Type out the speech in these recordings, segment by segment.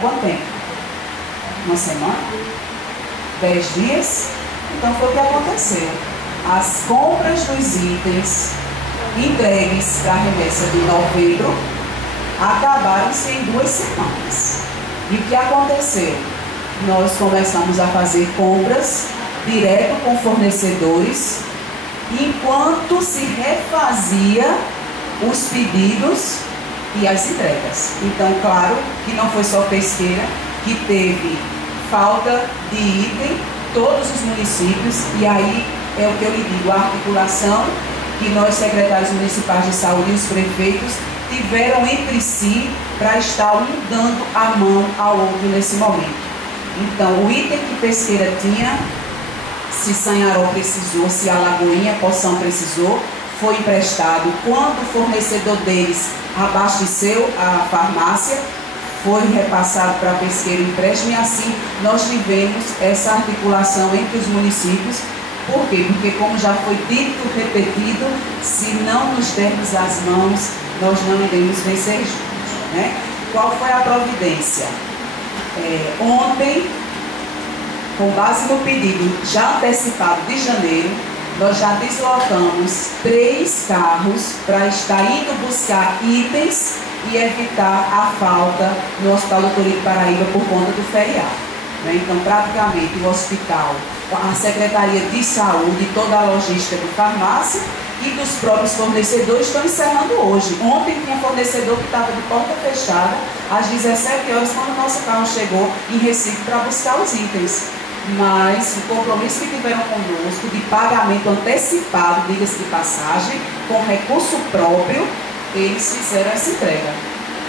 Quanto tempo? Uma semana? 10 dias? Então foi o que aconteceu. As compras dos itens entregues para a remessa de novembro acabaram-se em 2 semanas. E o que aconteceu? Nós começamos a fazer compras direto com fornecedores, enquanto se refazia os pedidos e as entregas. Então, claro que não foi só Pesqueira que teve falta de item, todos os municípios, e aí é o que eu lhe digo, a articulação que nós, secretários municipais de saúde e os prefeitos, tiveram entre si para estar um dando a mão ao outro nesse momento. Então, o item que Pesqueira tinha, se Sanharó precisou, se Alagoinha, Poção precisou, foi emprestado. Quando o fornecedor deles abasteceu a farmácia, foi repassado para Pesqueira o empréstimo, e assim nós tivemos essa articulação entre os municípios. Por quê? Porque, como já foi dito e repetido, se não nos dermos as mãos, nós não iremos vencer juntos, né? Qual foi a providência? Ontem, com base no pedido já antecipado de janeiro, nós já deslocamos 3 carros para estar indo buscar itens e evitar a falta no Hospital Doutor Ide Paraíba por conta do feriado, né? Então, praticamente, o hospital, a Secretaria de Saúde, toda a logística de farmácia e dos próprios fornecedores estão encerrando hoje. Ontem tinha fornecedor que estava de porta fechada às 17 horas, quando o nosso carro chegou em Recife para buscar os itens. Mas o compromisso que tiveram conosco de pagamento antecipado, diga-se de passagem, com recurso próprio, eles fizeram essa entrega.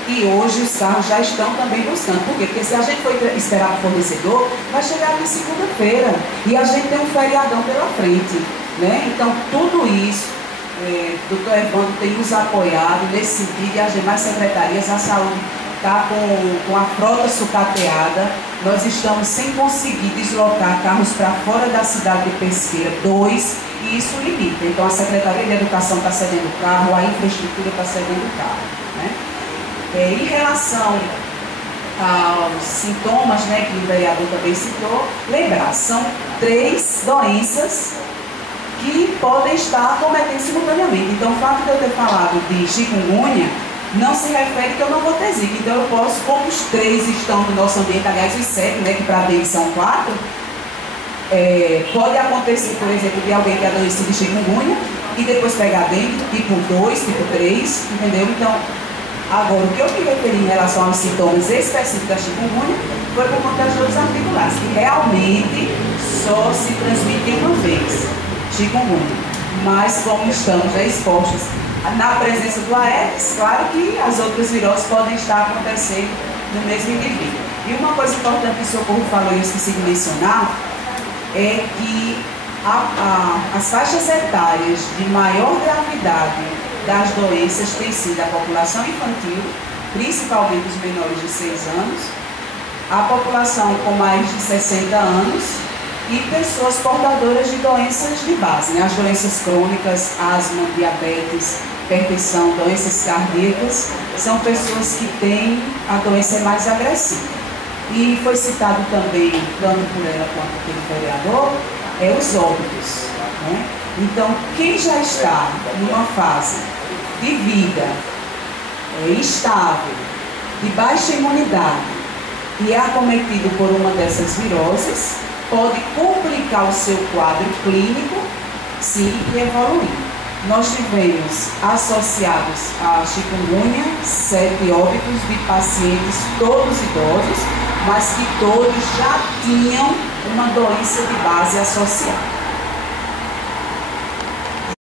E hoje os carros já estão também buscando. Por quê? Porque se a gente for esperar o fornecedor, vai chegar aqui segunda-feira. E a gente tem um feriadão pela frente, né? Então, tudo isso, o doutor Evandro tem nos apoiado nesse sentido, e as demais secretarias, a saúde está com a frota sucateada. Nós estamos sem conseguir deslocar carros para fora da cidade de Pesqueira, 2, e isso limita. Então, a Secretaria de Educação está cedendo o carro, a infraestrutura está cedendo o carro, né? Em relação aos sintomas, né, que o vereador também citou, lembrar, são 3 doenças que podem estar acometendo simultaneamente. Então, o fato de eu ter falado de chikungunya não se refere que eu não vou ter zika. Então, eu posso, como os 3 estão no nosso ambiente, aliás, os 7, né, que para dengue são 4, pode acontecer, por exemplo, de alguém que é adoecido de chikungunya e depois pegar dengue, tipo 2, tipo 3, entendeu? Então, agora, o que eu me referi em relação aos sintomas específicos da chikungunya foi por conta das dores articulares, que realmente só se transmite uma vez, chikungunya. Mas, como estamos expostos na presença do Aedes, claro que as outras viroses podem estar acontecendo no mesmo indivíduo. E uma coisa importante que o Socorro falou e eu esqueci de mencionar, é que as faixas etárias de maior gravidade das doenças têm sido a população infantil, principalmente os menores de 6 anos, a população com mais de 60 anos e pessoas portadoras de doenças de base, né? As doenças crônicas, asma, diabetes, hipertensão, doenças cardíacas, são pessoas que têm a doença mais agressiva. E foi citado também, tanto por ela quanto pelo vereador, os óbitos, né? Então, quem já está numa fase de vida instável, de baixa imunidade, e é acometido por uma dessas viroses, pode complicar o seu quadro clínico, sim, e evoluir. Nós tivemos associados à chikungunya 7 óbitos de pacientes, todos idosos, mas que todos já tinham uma doença de base associada.